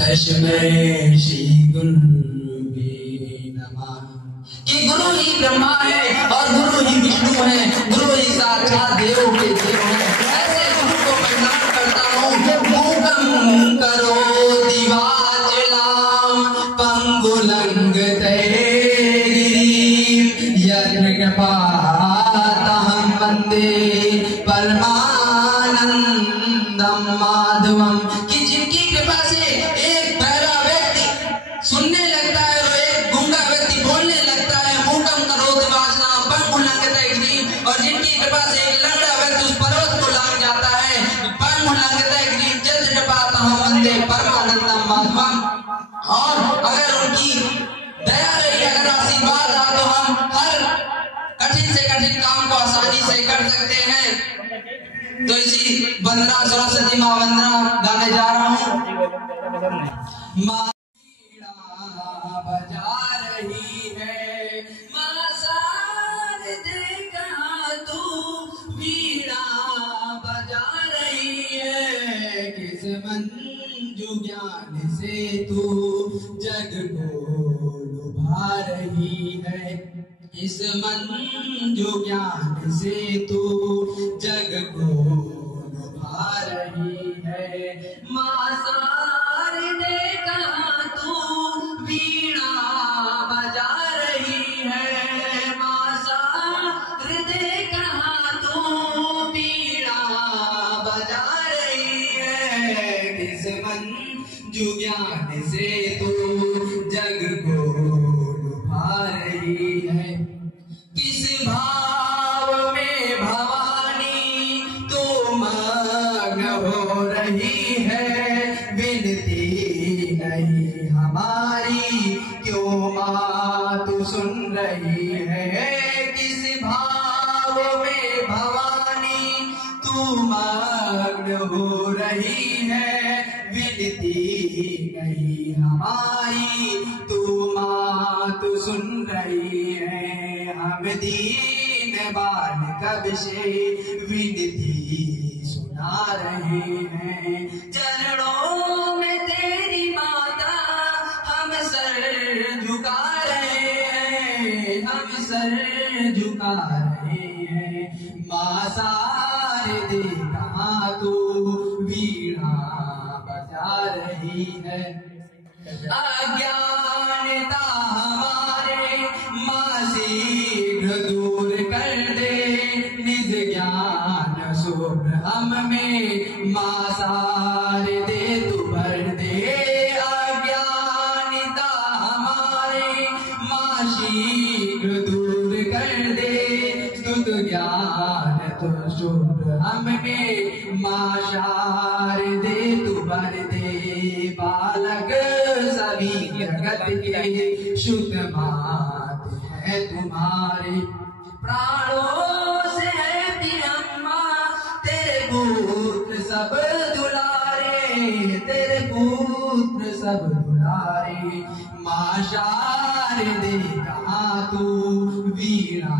तस्मै श्री गुरुवे नमः। कि गुरु ही ब्रह्मा है और गुरु ही विष्णु है, गुरु ही साक्षात देवों के देव है। ऐसे गुरु को मैं नमन करता हूँ। मूकं करोति वाचालं पंगुलं गिरिं यत्कृपातमहं वन्दे परमानन्दं माधवम्। कि जिनकी कृपा से एक बहरा व्यक्ति सुनने लगता है और एक गूंगा व्यक्ति बोलने लगता है। मूकं करोति वाचालं पंगुलं गिरिं, और जिनकी कृपा से एक लंगड़ा व्यक्ति उस पर्वत को लांग जाता है। पंगुलं गिरिं यत्कृपातमहं वन्दे परमानन्दं माधवम्। और अगर उनकी दया रही, अगर आशीर्वाद रहा, तो हम हर कठिन से कठिन काम को आसानी से कर सकते हैं। तो इसी वंदना सरस्वती माँ वंदना गाने जा रहा हूँ। माँ बजा रही है, माँ शारदे कहाँ तू वीणा बजा रही है। किस मंजू ज्ञान से तू जग को लुभा रही है। इस मंजू ज्ञान से तू जग को लुभा रही है। माँ शारदे कहाँ तू वीणा बजा रही है। माँ शारदे कहाँ तू वीणा बजा रही है। किस मंजू ज्ञान से तू जग को लुभा रही है। किस भाव में भवानी तू मग्न हो रही है। विनती नहीं हमारी क्यों माँ तू सुन रही है। किस भाव में भवानी तू मग्न हो रही है। विनती नहीं हमारी तू माँ तू सुन रही है। हम दीन बाल कब से विनती सुना रहे हैं। चरणों में तेरी माता हम सर झुका रहे हैं। हम सर झुका रहे हैं। माँ शारदे कहाँ तू वीणा बजा रही है। अज्ञानता हमारे माँ शीघ्र दूर कर दे। निज ज्ञान शुभ्र हम में माँ शारदे तू भर दे। अज्ञानता हमारे माँ शीघ्र दूर कर दे। स्तुत ज्ञान तो शुभ्र हम में माँ शारदे तू भर दे। बालक सभी जगत के शुद्ध मात है तुम्हारे। प्राणों से है अम्मा तेरे पुत्र सब दुलारे। तेरे पुत्र सब दुलारे। माँ शारदे कहाँ तू वीणा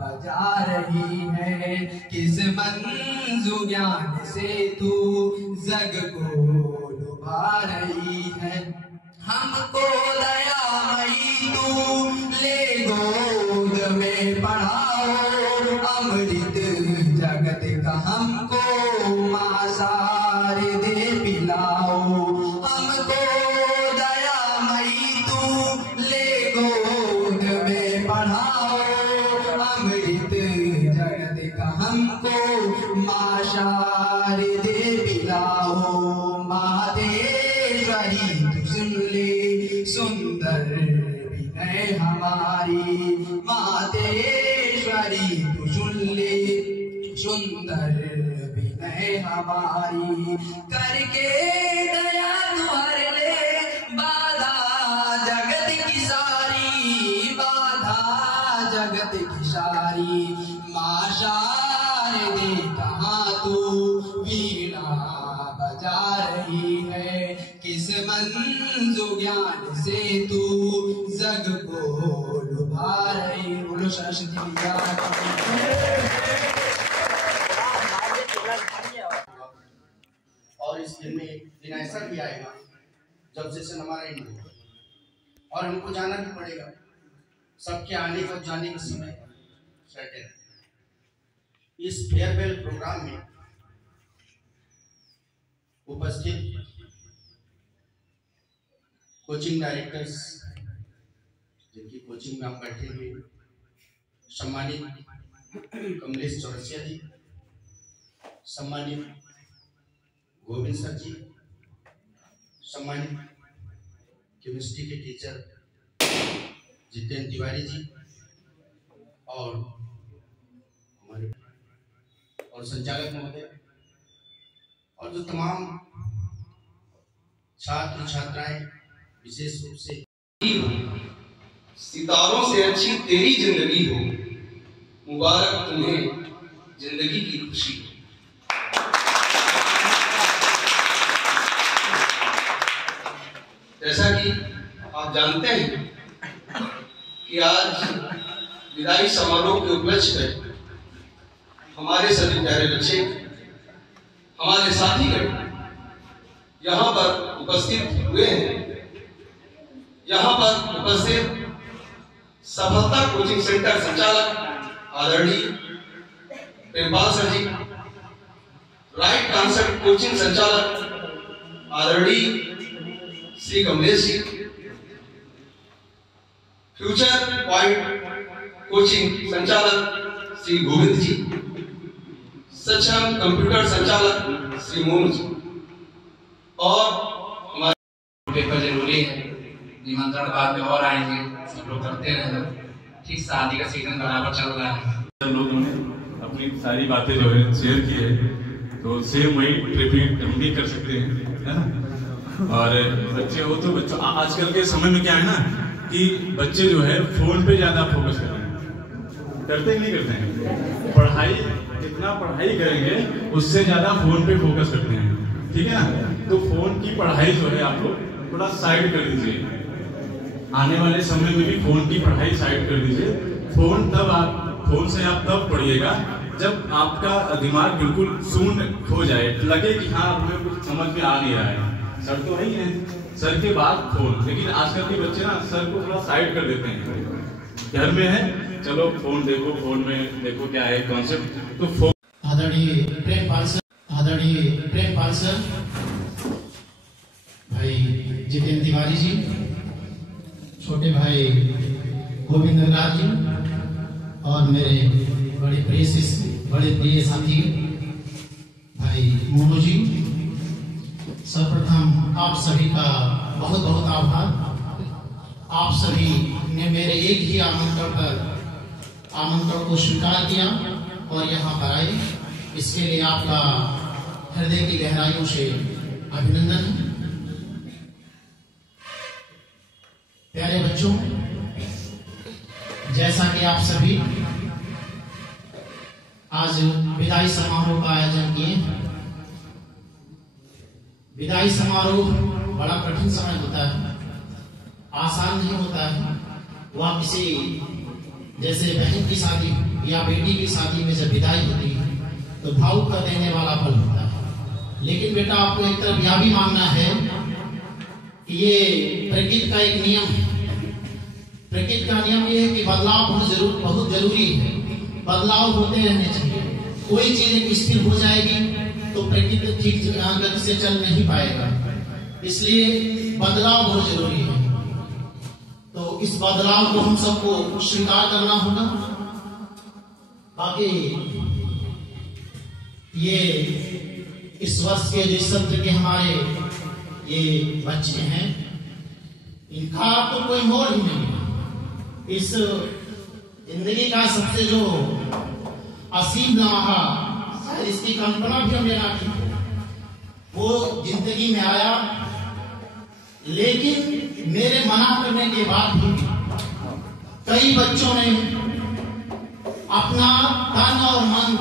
बजा रही है। किस मंजू ज्ञान से तू जग को लुभा रही है। हमको दयामयी तू ले गोद में पढ़ाओ। अमृत जगत का हमको माँ शारदे पिलाओ। हमको दयामयी तू ले गोद में पढ़ाओ। अमृत जगत का हमको माँ शारदे पिलाओ। मातेश्वरी तू सुन ले सुंदर विनय हमारी। मातेश्वरी तू सुन ले सुंदर विनय हमारी। करके दया तू हर ले बाधा जगत की सारी। बाधा जगत की सारी। माँ शारदे कहाँ तू वीणा बजा रही है। किस मंजू ज्ञान से तू जग को लुभा रही। बोलो सरस्वती मैया। और इस दिन में दिन ऐसा भी आएगा जब सेशन हमारा ही नहीं होगा, और हमको जाना भी पड़ेगा। सबके आने का जाने का समय सर्टेन है। इस फेयरवेल प्रोग्राम में उपस्थित कोचिंग डायरेक्टर्स, जिनकी कोचिंग में हम बैठे हुए, सम्मानित कमलेश चौरसिया जी, सम्मानित गोविंद सर जी, सम्मानित केमिस्ट्री के टीचर जितेंद्र तिवारी जी, और हमारे और संचालक महोदय, और जो तमाम छात्र छात्राएं, विशेष रूप से सितारों से अच्छी तेरी जिंदगी हो, मुबारक तुम्हें जिंदगी की खुशी हो। जैसा कि आप जानते हैं कि आज विदाई समारोह के उपलक्ष्य में हमारे सभी प्यारे बच्चे, हमारे साथीगण यहाँ पर उपस्थित हुए हैं। यहाँ पर उपस्थित सफलता कोचिंग सेंटर संचालक आदरणीय प्रेमपाल सर जी, राइट कॉन्सेप्ट कोचिंग संचालक आदरणीय Shri Kamlesh ji, future point coaching संचालक श्री गोविंद जी, सक्षम कंप्यूटर संचालक श्री मोनू जी, और हमारे पेपर जरूरी है, निमंत्रण बाद में और आएंगे, सब लोग करते रहेंगे। ठीक शादी का सीजन बराबर चल रहा है। लोगों ने अपनी सारी बातें जो है शेयर की है, तो सेम वही रिपीट हम भी कर सकते हैं, है ना। और बच्चे हो तो बच्चों, आजकल के समय में क्या है ना कि बच्चे जो है फोन पे ज्यादा फोकस कर रहे हैं, करते ही नहीं करते हैं। पढ़ाई जितना पढ़ाई करेंगे उससे ज्यादा फोन पे फोकस करते हैं, ठीक है ना। तो फोन की पढ़ाई जो है आप लोग थोड़ा साइड कर दीजिए। आने वाले समय में भी फोन की पढ़ाई साइड कर दीजिए। फोन से आप तब पढ़िएगा जब आपका दिमाग बिल्कुल शून्य हो जाए, लगे कि हाँ हमें कुछ समझ में आ नहीं रहा है। सर तो वही है, सर के बाद फोन। लेकिन आजकल के बच्चे ना सर को थोड़ा साइड कर देते हैं। घर में है, चलो फोन देखो, फोन में देखो क्या है कॉन्सेप्ट। तो फोन आदरणीय प्रेमपाल सर, भाई जितेंद्र तिवारी जी, छोटे भाई गोविंद लाल जी, और मेरे बड़े प्रिय साथी भाई मोनू जी, सर्वप्रथम आप सभी का बहुत बहुत आभार। आप सभी ने मेरे एक ही आमंत्रण को स्वीकार किया और यहाँ पर आए, इसके लिए आपका हृदय की गहराइयों से अभिनंदन। प्यारे बच्चों, जैसा कि आप सभी आज विदाई समारोह का आयोजन किए। विदाई समारोह बड़ा कठिन समय होता है, आसान नहीं होता है। वह किसी जैसे बहन की शादी या बेटी की शादी में जब विदाई होती है तो भावुक कर देने वाला पल होता है। लेकिन बेटा, आपको एक तरफ यह भी मानना है कि ये प्रकृति का एक नियम है। प्रकृति का नियम ये है कि बदलाव बहुत जरूरी है। बदलाव होते रहने चाहिए। कोई चीज एक स्थिर हो जाएगी तो प्रकृति ठीक गति से चल नहीं पाएगा, इसलिए बदलाव बहुत जरूरी है। तो इस बदलाव को हम सबको स्वीकार करना होगा। बाकी ये इस वर्ष के जो सत्र के हमारे ये बच्चे हैं, इनका तो कोई मोल ही नहीं है। इस जिंदगी का सबसे जो असीम लम्हा, शायद इसकी कल्पना भी हमें ना की, वो जिंदगी में आया। लेकिन मेरे मना करने के बाद भी कई बच्चों ने अपना तन और मन,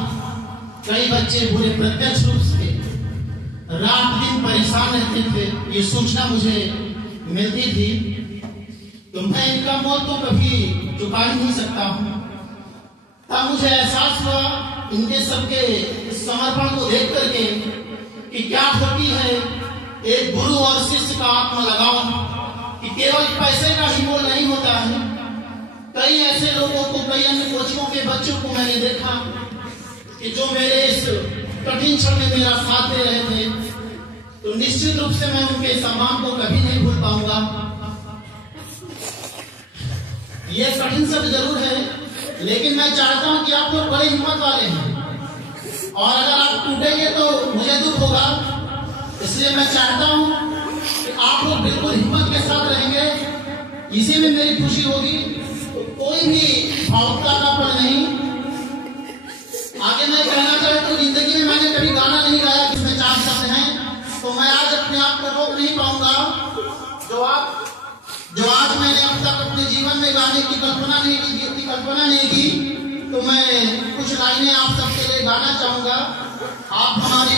कई बच्चे पूरे प्रत्यक्ष रूप से रात दिन परेशान रहते थे। ये सूचना मुझे मिलती थी तो मैं इनका मोल तो कभी चुका ही नहीं सकता हूँ। तब मुझे एहसास हुआ इनके सबके समर्पण को देख करके कि क्या होती है एक गुरु और शिष्य का आत्मा लगाओ कि केवल पैसे का ही मोल नहीं होता है। कई ऐसे लोगों को, कई अन्य कोचियों के बच्चों को मैंने देखा कि जो मेरे इस कठिन क्षण में मेरा साथ दे रहे थे, तो निश्चित रूप से मैं उनके सम्मान को कभी नहीं भूल पाऊंगा। ये कठिन शब्द जरूर है, लेकिन मैं चाहता हूं कि आप लोग बड़े हिम्मत वाले हैं, और अगर आप टूटेंगे तो मुझे दुख होगा। इसलिए मैं चाहता हूं कि आप लोग बिल्कुल हिम्मत के साथ रहेंगे, इसी में मेरी खुशी होगी। तो कोई भी भावुकता का पल नहीं। आगे मैं कहना चाहता हूँ, जिंदगी में मैंने कभी गाना नहीं गाया जिसमें 4 शब्द हैं, तो मैं आज अपने आप को रोक नहीं पाऊंगा। जो आज मैंने अब तक अपने जीवन में गाने की कल्पना नहीं की, तो मैं कुछ लाइनें आप सबके लिए गाना चाहूंगा। आप हमारे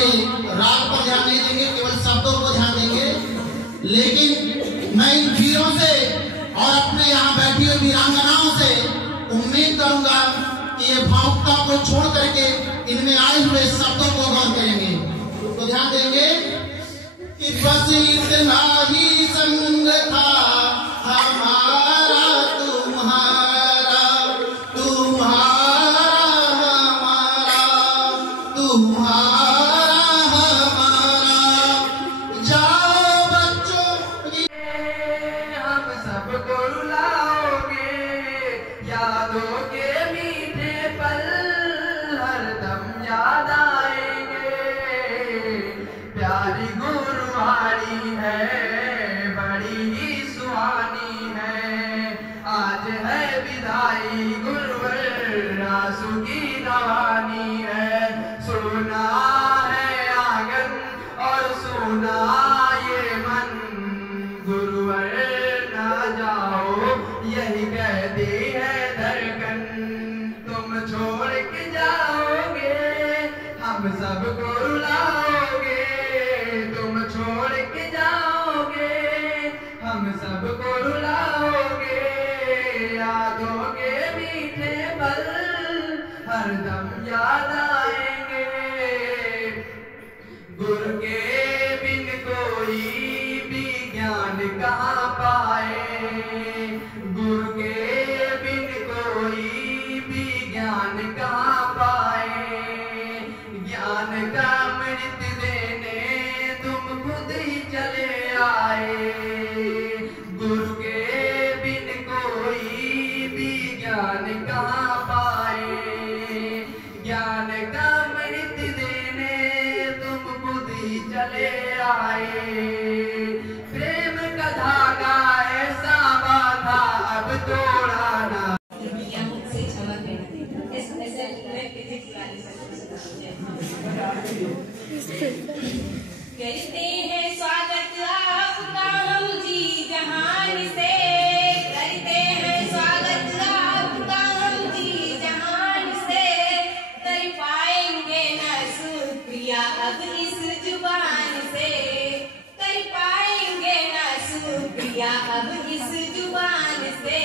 राग पर ध्यान नहीं देंगे, केवल शब्दों को ध्यान देंगे। लेकिन मैं इन वीरों से और अपने यहाँ बैठी हुई वीरांगनाओं से उम्मीद करूंगा कि ये भावुकता को छोड़ करके इनमें आए हुए शब्दों को गौर करेंगे। तो ध्यान देंगे कि बस इतना ही संग था हमारा तुम्हारा, तुम्हारा हमारा, तुम्हारा हमारा। जाओ बच्चों हम सबको रुलाओगे, यादों के मीठे पल हरदम याद आएंगे। प्यारी गुरुवाणी है, बड़ी ही सुहानी है। आज है विदाई गुरुवर, आंसू की दवानी है। सोना है आंगन और सोना ये मन, गुरुवर ना जाओ यही कहती है धड़कन। तुम छोड़ के जाओगे, हम सबको रुलाओगे। तुम छोड़ के जाओगे, हम सबको रुलाओगे। यादों के मीठे पल हरदम याद आएंगे। गुरु के बिन कोई भी ज्ञान कहाँ पाए, गुरु के बिन कोई भी ज्ञान कहाँ पाए। ज्ञान का अमृत देने तुम खुद ही चले आए। गुरु के बिन कोई भी ज्ञान कहाँ पाए। ज्ञान का अमृत देने तुम खुद ही चले आए। प्रेम का धागा ऐसा बांधा अब तोड़ा ना। करते हैं स्वागत आपका हम जी जहान से, करते हैं स्वागत आपका हम जी जहान से। कर पाएंगे ना शुक्रिया अब इस जुबान से, कर पाएंगे ना शुक्रिया अब इस जुबान से।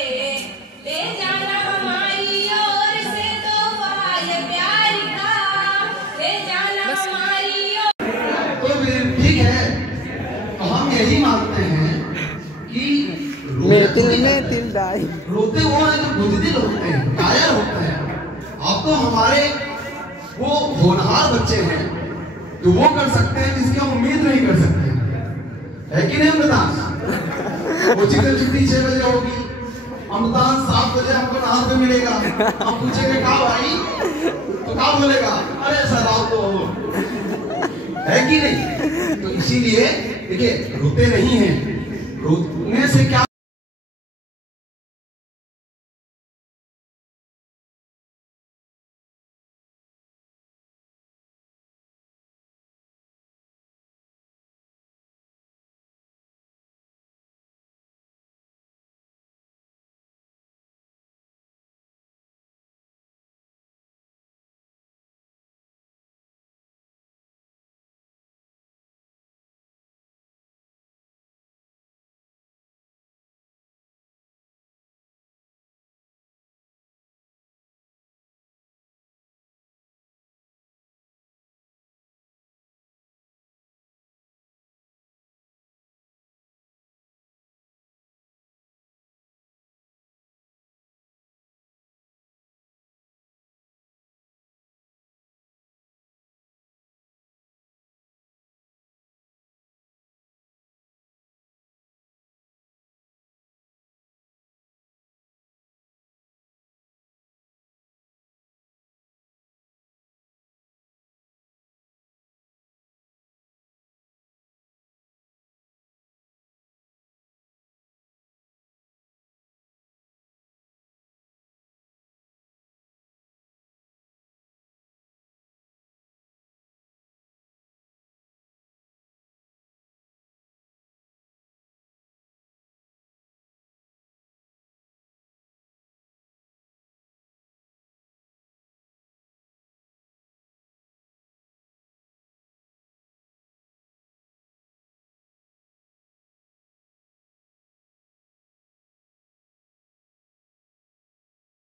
ले जाना हमारी ओर से तोहफा ये प्यार का, ले जाना हमारी ओर। तो ठीक है, तो हम यही मानते हैं कि रोते वो हैं जो बुजदिल होते हैं, कायर होते हैं। अब तो हमारे वो होनहार बच्चे हैं जो वो कर सकते हैं जिसकी हम उम्मीद नहीं कर सकते, है कि नहीं अमृतांश? कोचिंग से छुट्टी 6 बजे होगी, अमृतांश 7 बजे हमको नहार पे मिलेगा। हम पूछेंगे कहाँ भाई, तो कहाँ बोलेगा अरे सर आओ तो, है कि नहीं? तो इसीलिए देखिए रोते नहीं हैं, रोने से क्या